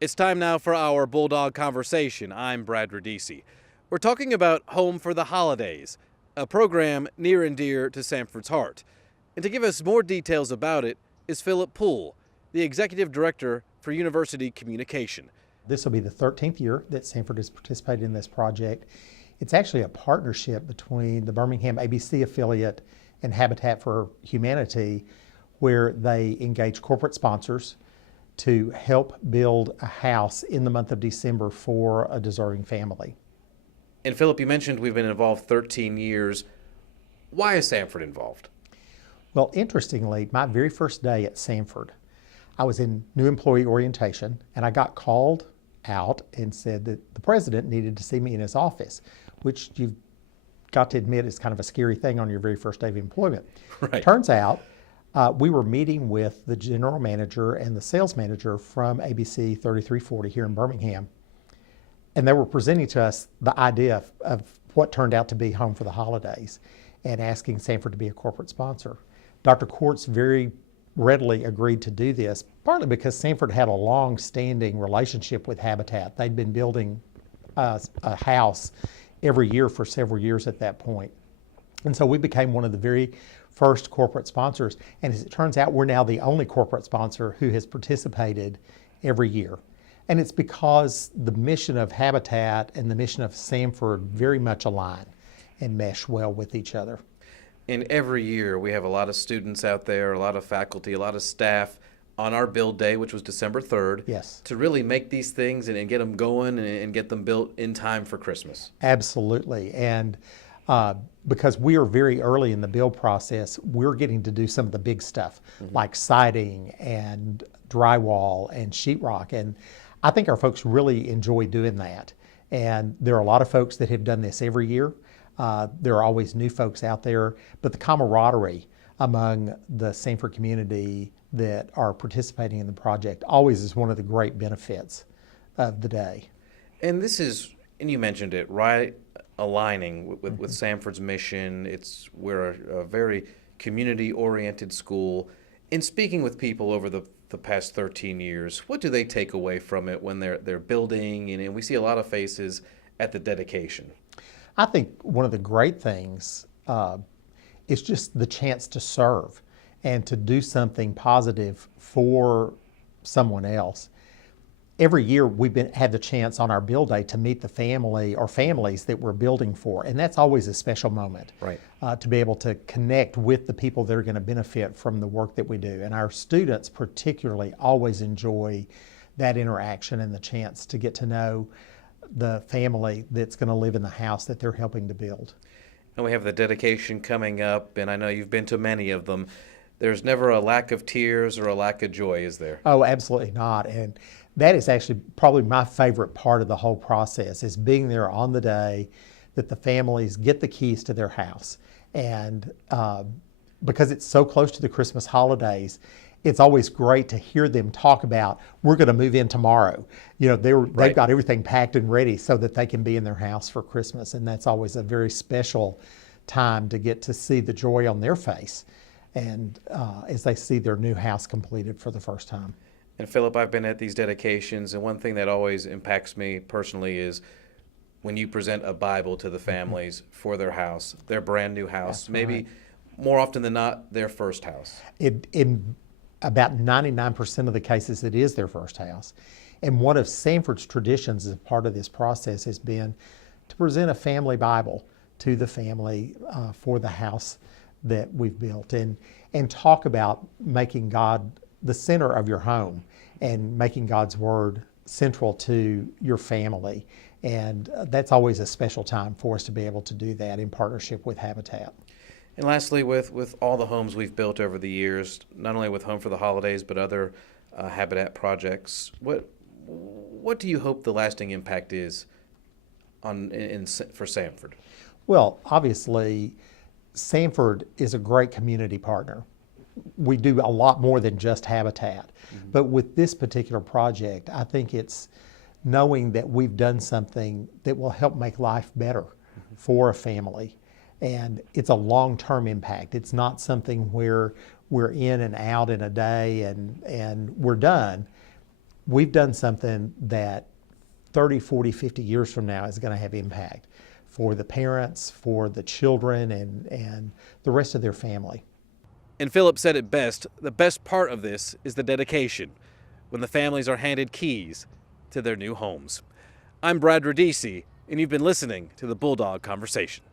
It's time now for our Bulldog Conversation. I'm Brad Radisi. We're talking about Home for the Holidays, a program near and dear to Samford's heart. And to give us more details about it is Philip Poole, the Executive Director for University Communication. This will be the 13th year that Sanford has participated in this project. It's actually a partnership between the Birmingham ABC affiliate and Habitat for Humanity, where they engage corporate sponsors to help build a house in the month of December for a deserving family. And Philip, you mentioned we've been involved 13 years. Why is Sanford involved? Well, interestingly, my very first day at Sanford, I was in new employee orientation, and I got called out and said that the president needed to see me in his office, which you've got to admit is kind of a scary thing on your very first day of employment. Right. Turns out, we were meeting with the general manager and the sales manager from ABC 3340 here in Birmingham, and they were presenting to us the idea of what turned out to be Home for the Holidays and asking Sanford to be a corporate sponsor. Dr. Quartz very readily agreed to do this, partly because Sanford had a long-standing relationship with Habitat. They'd been building a house every year for several years at that point. And so we became one of the very first corporate sponsors. And as it turns out, we're now the only corporate sponsor who has participated every year. And it's because the mission of Habitat and the mission of Sanford very much align and mesh well with each other. And every year we have a lot of students out there, a lot of faculty, a lot of staff on our build day, which was December 3rd, Yes. to really make these things and get them going and get them built in time for Christmas. Absolutely. And because we are very early in the build process, we're getting to do some of the big stuff like siding and drywall and sheetrock. And I think our folks really enjoy doing that. And there are a lot of folks that have done this every year. There are always new folks out there, but the camaraderie among the Sanford community that are participating in the project always is one of the great benefits of the day. And this is, and you mentioned it, right, aligning with Sanford's mission. We're a very community-oriented school. In speaking with people over the past 13 years, what do they take away from it when they're building? And we see a lot of faces at the dedication. I think one of the great things is just the chance to serve and to do something positive for someone else. Every year we've had the chance on our build day to meet the family or families that we're building for, and that's always a special moment. Right. To be able to connect with the people that are going to benefit from the work that we do. And our students particularly always enjoy that interaction and the chance to get to know the family that's going to live in the house that they're helping to build. And we have the dedication coming up, and I know you've been to many of them. There's never a lack of tears or a lack of joy, is there? Oh, absolutely not. And that is actually probably my favorite part of the whole process, is being there on the day that the families get the keys to their house. And because it's so close to the Christmas holidays, it's always great to hear them talk about, we're going to move in tomorrow. You know, they've got everything packed and ready so that they can be in their house for Christmas. And that's always a very special time to get to see the joy on their face and as they see their new house completed for the first time. And Philip, I've been at these dedications, and one thing that always impacts me personally is when you present a Bible to the families for their house, their brand new house, That's maybe right. more often than not, their first house. In about 99% of the cases, it is their first house. And one of Sanford's traditions as part of this process has been to present a family Bible to the family for the house that we've built, and talk about making God the center of your home and making God's Word central to your family. And that's always a special time for us to be able to do that in partnership with Habitat. And lastly, with all the homes we've built over the years, not only with Home for the Holidays, but other Habitat projects, what do you hope the lasting impact is for Sanford? Well, obviously, Sanford is a great community partner. We do a lot more than just Habitat. But with this particular project, I think it's knowing that we've done something that will help make life better for a family. And it's a long-term impact. It's not something where we're in and out in a day and we're done. we've done something that 30, 40, 50 years from now is going to have impact for the parents, for the children, and the rest of their family. And Philip said it best, the best part of this is the dedication, when the families are handed keys to their new homes. I'm Brad Radisi, and you've been listening to the Bulldog Conversation.